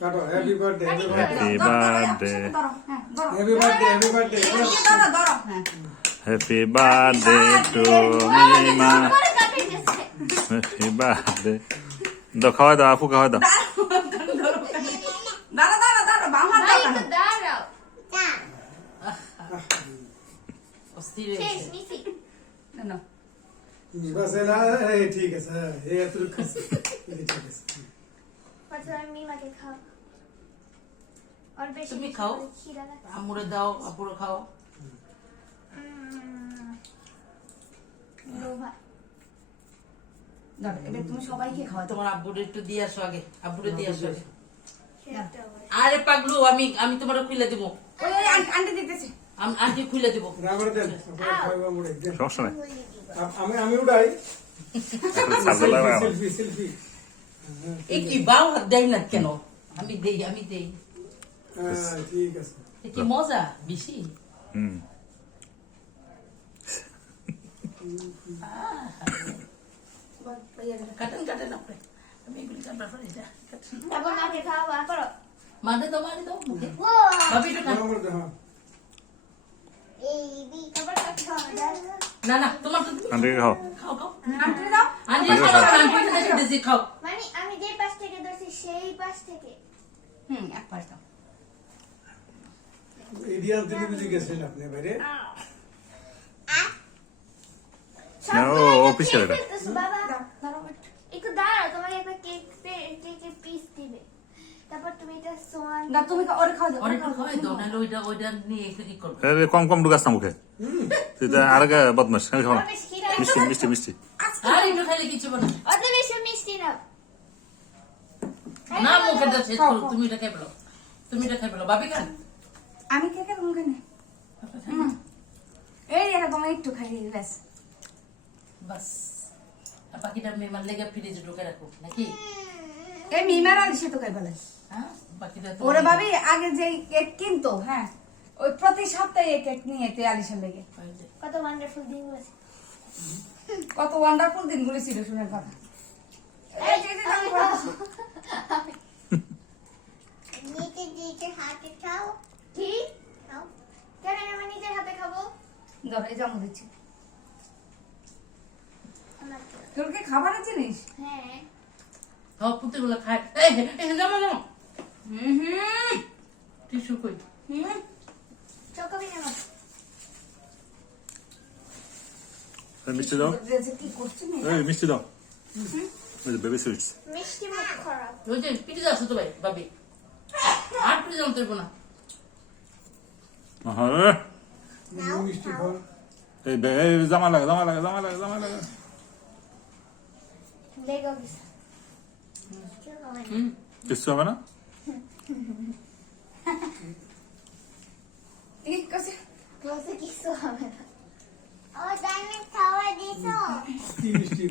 কাটো happy birthday happy happy birthday birthday happy birthday to মিমা happy birthday দাও খাওয়া দাও আপু খাওয়া দাও बस है ना ठीक है सर ये तो ठीक है मतलब मीमा के खाओ और बेशक তুমি খাও खीरा का আমুরে দাও আপুরে খাও लो भाई দাও এবার তুমি সবাইকে খাওয়াও তোমার আব্বুরে একটু দিয়ে আসো আগে আব্বুরে দিয়ে আসো আগে खेलते हो আরে পাগলু আমি আমি তোমারে খুলে দেব ওই আন্টি দেখতেছে আমি আন্টি খুলে দেব रावण देन खावा मुड़े देन সমস্যা নাই আমি উড়াই সাজা লাগা সেলফি সেলফি এই কি বাও হাত দেই না কেন আমি দেই ঠিক আছে এ কি মজা বেশি হুম কাটেন আপনি আমি এগুলি কাটবার পারি না अब ना के खाओ आ करो মারে দাও মুখে वो ভাবি একটু খা। রাবণ দে হ্যাঁ ए बी खबर का खाओ না না তোমার তো আন্টি খাও খাও খাও আন্টি দাও আন্টি খাও আন্টি দেখে খাও মানে আমি যে পাশ থেকে ধরছি সেই পাশ থেকে এক পাশ দাও ইডিয়াল টেলিভিশন গেছেন আপনি বাইরে না, ও অফিসের এটা। বাবা একটু দাঁড়াও তোমাকে একটা কেকের পিস দিবে তারপর তুমি এটা সোয়ান না তুমি ওরে খাওয়া দাও অনেক খাওয়াই দাও নাহলে ওইটা নিয়ে কি করবো আরে কম কম ঢুকাস না মুখে তুই তো আর আগে বদমাস খাও না বেশি খিরা মিষ্টি মিষ্টি মিষ্টি আর একটু খাইলে কিছু না অত বেশি মিষ্টি না না মুখেটা শেষ করো তুমি এটা খাই পেলো ভাবি খান আমি খেতে মুখে নে এই এরকম একটু খাই ব্যাস বাস আর বাকিটা মেমার লেগে ফ্রিজে ঢুকে রাখো নাকি এই মিমার আর সে তো খাই বলে হ্যাঁ বাকিটা তো ওরে ভাবি আগে যে কেক কিনতো হ্যাঁ ওই প্রতি সপ্তাহে কেক নিয়ে যেতে আলিশার লেগে কত ওয়ান্ডারফুল দিন বলেছে কত ওয়ান্ডারফুল দিনগুলো ছিল শুনে কথা এই যে যে আমি কথা নিচে দিকে হাতে খাও কি খাও কেন আমি নিজের হাতে খাবো ধর এই জামু দিচ্ছি আমার তোর কি খাবারের জিনিস হ্যাঁ খাও পুতিগুলো খায় এই জামা টিস্যু কই চকোবি না মিষ্টি দাও যে কি করছিস এই মিষ্টি দাও ওই বেবি সুইটস মিষ্টি মুখ খারাপ ওই যে পিঠে যাচ্ছ তো ভাই ভাবি আর পিঠে জানতে পারবো না হ্যাঁ মিষ্টি ফল এই জামা লাগা লেগো গিস কিচ্ছু হবে না ঠিক আছে ক্লোজে কিছু হবে না ও ডাইমেন্ড খাওয়া দিছো মিষ্টি মিষ্টি